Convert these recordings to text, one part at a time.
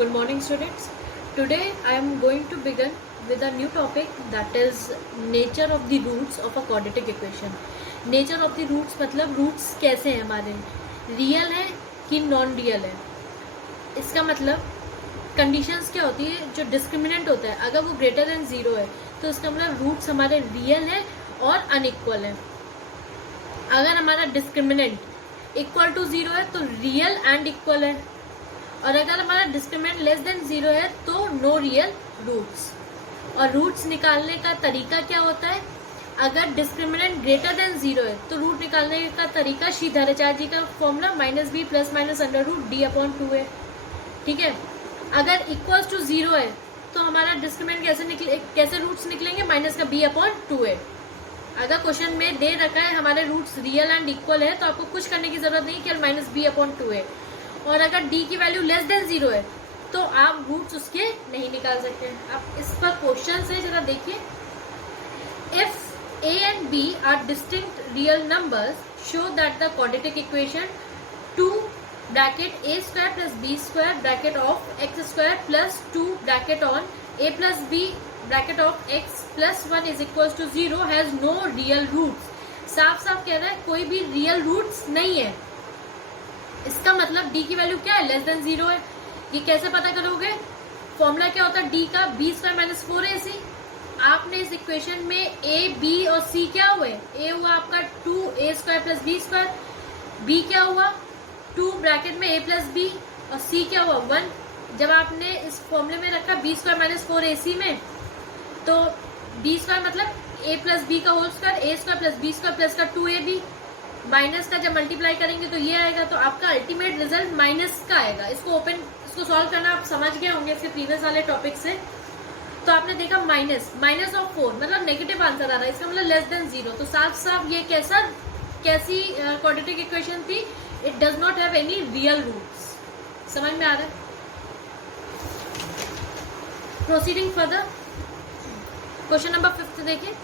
Good morning, students. Today I am going to begin with a new topic, that is nature of the roots of a quadratic equation. Nature of the roots मतलब roots कैसे हैं हमारे, real है कि non real है. इसका मतलब conditions क्या होती है, जो डिस्क्रिमिनेंट होता है अगर वो ग्रेटर देन जीरो है तो इसका मतलब रूट्स हमारे रियल है और अनइक्वल है. अगर हमारा डिस्क्रिमिनेंट इक्वल टू जीरो है तो रियल एंड इक्वल है, और अगर हमारा डिस्क्रिमिनेंट लेस देन जीरो है तो नो रियल रूट्स. और रूट्स निकालने का तरीका क्या होता है, अगर डिस्क्रिमिनेंट ग्रेटर देन जीरो है तो रूट निकालने का तरीका श्रीधराचार्य जी का formula -b plus minus under root d/2 है. ठीक है. अगर इक्वल टू जीरो है तो हमारा डिस्क्रिमिनेंट कैसे रूट्स निकलेंगे, माइनस का b/2 है. अगर क्वेश्चन में दे रखा है हमारे रूट्स रियल एंड इक्वल है तो आपको कुछ करने की जरूरत नहीं, केवल -b/2 है. और अगर d की वैल्यू लेस देन जीरो है तो आप रूट्स उसके नहीं निकाल सकते. आप इस पर क्वेश्चन से जरा देखिए. If a and b are distinct real numbers, show that the quadratic equation 2 bracket a square plus b square bracket of x square plus 2 bracket on a plus b bracket of x plus 1 is equals to 0 has no real roots. साफ साफ कह रहा है कोई भी real roots नहीं है. इसका मतलब d की वैल्यू क्या है, लेस देन जीरो है. ये कैसे पता करोगे, फॉर्मूला क्या होता है d का b² माइनस 4ac. आपने इस इक्वेशन में a b और c क्या हुए, a हुआ आपका 2a² प्लस b², b क्या हुआ 2 ब्रैकेट में a प्लस b, और c क्या हुआ 1. जब आपने इस फॉर्मूले में रखा b² माइनस 4ac में, तो b² मतलब a प्लस b का whole square, a² plus b² plus का 2ab, माइनस का जब मल्टीप्लाई करेंगे तो ये आएगा. तो आपका अल्टीमेट रिजल्ट माइनस का आएगा. इसको सॉल्व करना आप समझ गए होंगे इसके प्रीवियस वाले टॉपिक से. तो आपने देखा माइनस ऑफ 4 मतलब नेगेटिव आंसर आ रहा है, इसका मतलब लेस देन जीरो. तो साफ साफ ये कैसी क्वाड्रेटिक इक्वेशन थी, it does not have any real roots. समझ में आ रहा है. प्रोसीडिंग फर्दर, क्वेश्चन नंबर 5 देखिए.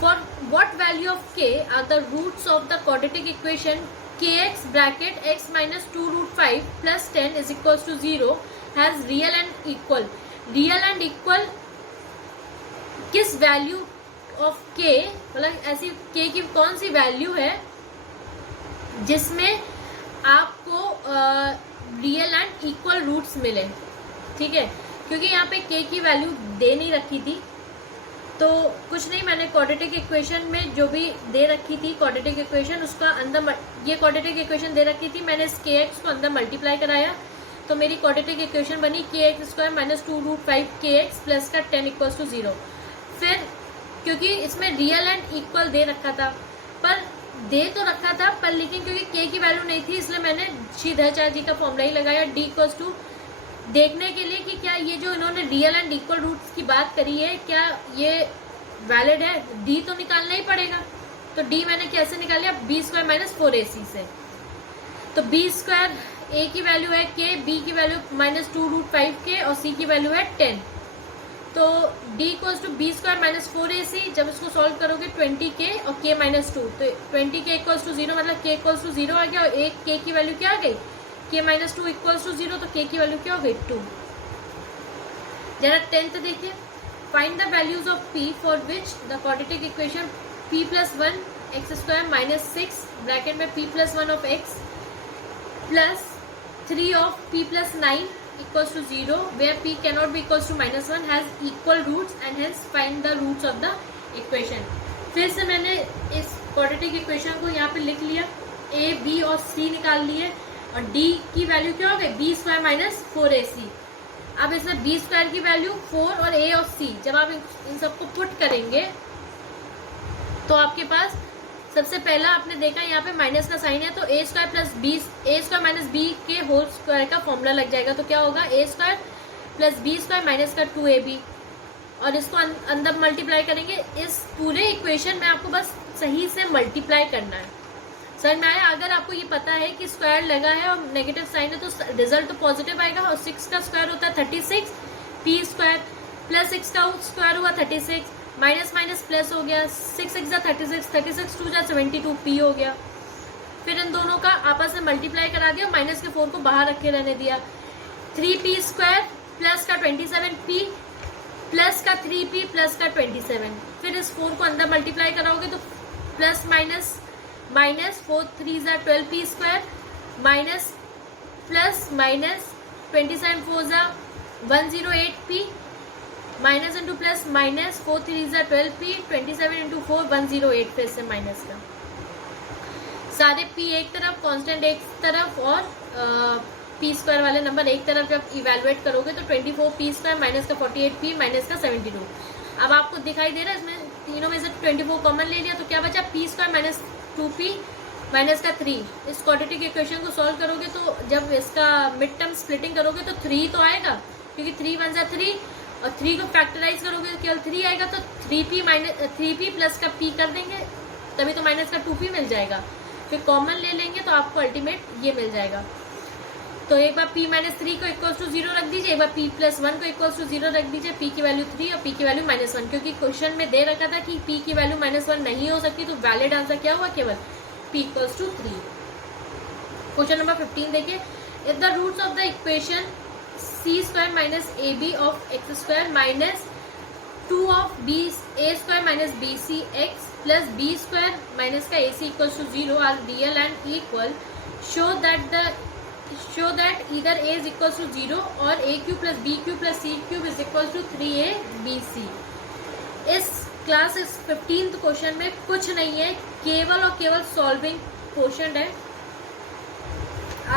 For what value of k are the roots of the quadratic equation kx bracket x minus 2 root 5 plus 10 is equals to 0 has real and equal. Real and equal किस value of k, मतलब ऐसी k की कौन सी value है जिसमें आपको real and equal roots मिले. ठीक है, क्योंकि यहाँ पे k की वैल्यू दे नहीं रखी थी तो कुछ नहीं, मैंने क्वाड्रेटिक इक्वेशन में जो भी दे रखी थी क्वाड्रेटिक इक्वेशन, उसका अंदर ये क्वाड्रेटिक इक्वेशन दे रखी थी, मैंने इस kx को अंदर मल्टीप्लाई कराया तो मेरी क्वाड्रेटिक इक्वेशन बनी kx² minus 2 root 5 kx plus का 10 इक्वल्स टू 0. फिर क्योंकि इसमें रियल एंड इक्वल दे रखा था, पर दे तो रखा था पर लेकिन क्योंकि k की वैल्यू नहीं थी इसलिए मैंने श्रीधराचार्य जी का फॉर्मूला ही लगाया, d इक्वल्स टू देखने के लिए कि क्या ये जो इन्होंने रियल एंड इक्वल रूट्स की बात करी है क्या ये वैलिड है. d तो निकालना ही पड़ेगा, तो d मैंने कैसे निकाला, b² माइनस 4ac से. तो b² a की वैल्यू है k, b की वैल्यू माइनस 2 रूट 5k और c की वैल्यू है 10. तो d equals to b² minus 4ac. जब इसको सॉल्व करोगे 20k और k माइनस 2, तो 20k इक्वल्स टू 0 मतलब k इक्वल्स टू 0 आ गया, और एक k की वैल्यू क्या आ गई, k माइनस 2 इक्वल्स टू 0, तो k की वैल्यू क्या हो गई 2. जरा 10th देखिए. Find the values of p for which the quadratic equation p plus 1 x² minus 6 bracket में p plus 1 of x plus 3 of p plus 9 equals to 0 where p cannot be equals to -1 has equal roots and hence find the roots of the equation. फिर से मैंने इस quadratic equation को यहाँ पे लिख लिया, a b और c निकाल लिए, और d की वैल्यू क्या हो गई b² माइनस 4ac. अब इसमें b² की वैल्यू 4 और a और c, जब आप इन सबको पुट करेंगे तो आपके पास सबसे पहला आपने देखा यहाँ पे माइनस का साइन है तो a² plus a² minus b के होल स्क्वायर का फॉर्मूला लग जाएगा. तो क्या होगा a² प्लस b² माइनस का 2ab, और इसको अंदर मल्टीप्लाई करेंगे. इस पूरे इक्वेशन में आपको बस सही से मल्टीप्लाई करना है. समझ में आया. अगर आपको ये पता है कि स्क्वायर लगा है और नेगेटिव साइन है तो रिजल्ट तो पॉजिटिव आएगा, और 6 का स्क्वायर होता है 36, p² प्लस 6 का स्क्वायर हुआ 36, माइनस माइनस प्लस हो गया, 6 6 जा 36, 36 2 जा 72, p हो गया. फिर इन दोनों का आपस में मल्टीप्लाई करा दिया, माइनस के 4 को बाहर रख के रहने दिया. 3p² प्लस का 27p प्लस का 3p प्लस का 27। फिर इस 4 को अंदर मल्टीप्लाई कराओगे तो प्लस माइनस माइनस 4 3 ज़ा 12p² माइनस प्लस माइनस 27 4 ज़ा 108p minus into plus minus 4 3 ज़ा 12p 27 इंटू 4 108। फिर से माइनस का सारे p एक तरफ, कांस्टेंट एक तरफ और p² वाले नंबर एक तरफ जब इवेलुएट करोगे तो 24p² माइनस का 48p माइनस का 72। अब आपको दिखाई दे रहा है इसमें तीनों में से 24 कॉमन ले लिया तो क्या बचा p² माइनस 2p माइनस का 3। इस क्वाड्रेटिक इक्वेशन को सॉल्व करोगे तो जब इसका मिड टर्म स्प्लिटिंग करोगे तो 3 तो आएगा, क्योंकि 3 1 ज़ा 3 और 3 को फैक्टराइज करोगे तो केवल 3 आएगा। तो 3p प्लस का p कर देंगे तभी तो माइनस का 2p मिल जाएगा। फिर कॉमन ले लेंगे तो आपको अल्टीमेट ये मिल जाएगा। तो एक बार p माइनस 3 को इक्वल्स टू 0 रख दीजिए, एक बार p प्लस 1 को इक्वल्स टू 0 रख दीजिए। p की वैल्यू 3 और p की वैल्यू -1, क्योंकि क्वेश्चन में दे रखा था कि p की वैल्यू -1 नहीं हो सकती, तो वैलिड आंसर क्या हुआ, केवल p equals to 3। Question number 15 देखिए, if the roots of the equation c² minus ab of x² minus 2 of a² minus bcx plus b² minus का ac equals to 0 are real and equal, show that either a is equals to 0 और a³ plus b³ plus c³ is equals to 3abc। इस class इस 15th question में कुछ नहीं है, केवल और केवल सॉल्विंग क्वेश्चन है।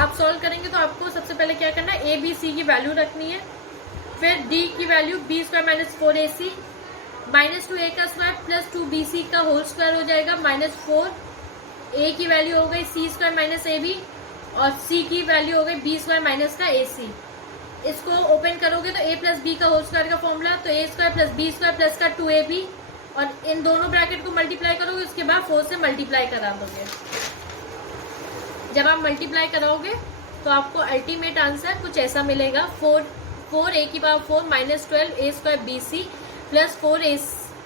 आप सॉल्व करेंगे तो आपको सबसे पहले क्या करना है, a b c की वैल्यू रखनी है, फिर d की value b² minus 4ac minus 2a का स्क्वायर प्लस 2bc का होल स्क्वायर हो जाएगा माइनस 4। a की वैल्यू हो गई c² माइनस ab और c की वैल्यू हो गई b² माइनस का ac। इसको ओपन करोगे तो a प्लस बी का होल स्क्वायर का फॉर्मूला, तो a² प्लस b² प्लस का 2ab और इन दोनों ब्रैकेट को मल्टीप्लाई करोगे, उसके बाद 4 से मल्टीप्लाई करा दोगे। जब आप मल्टीप्लाई कराओगे तो आपको अल्टीमेट आंसर कुछ ऐसा मिलेगा, 4 a की power 4 minus 12 a² bc plus 4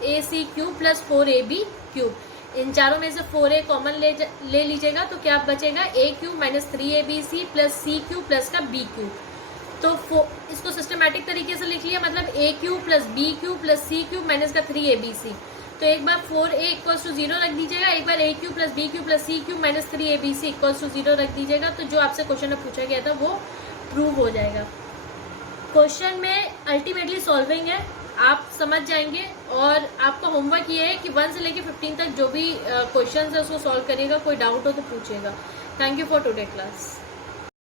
ac³ plus 4ab³। इन चारों में से 4a कॉमन ले लीजिएगा तो क्या बचेगा, a³ minus 3abc plus c³ plus का b³। तो इसको सिस्टमैटिक तरीके से लिख लिया, मतलब a³ plus b³ plus c³ minus का 3abc। तो एक बार 4a इक्वल्स टू 0 रख दीजिएगा, एक बार a³ plus b³ plus c³ minus 3abc equals to 0 रख दीजिएगा, तो जो आपसे क्वेश्चन में पूछा गया था वो प्रूव हो जाएगा। क्वेश्चन में अल्टीमेटली सॉल्विंग है, आप समझ जाएंगे। और आपका होमवर्क ये है कि 1 से लेके 15 तक जो भी क्वेश्चंस है उसको सॉल्व करिएगा, कोई डाउट हो तो पूछिएगा। Thank you for today class.